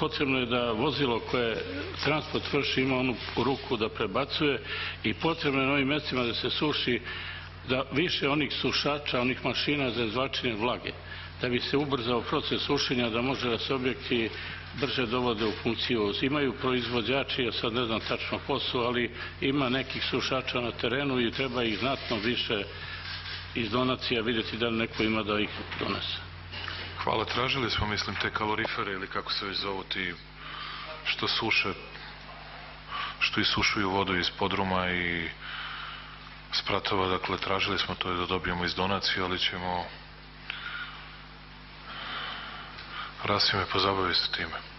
potrebno je da vozilo koje transport vrši ima onu ruku da prebacuje i potrebno je na ovim mjestima da se suši, da više onih sušača, onih mašina za izvlačenje vlage, da bi se ubrzao proces sušenja, da može da se objekti brže dovode u funkciju. Imaju proizvođači, ja sad ne znam tačno ko su, ali ima nekih sušača na terenu i treba ih znatno više iz donacija vidjeti da neko ima da ih donese. Hvala, tražili smo, mislim, te kalorifere ili kako se već zovu ti što suše, što isušuju vodu iz podruma i spratova, dakle tražili smo to da dobijemo iz donacije, ali ćemo Rasime pozabaviti s time.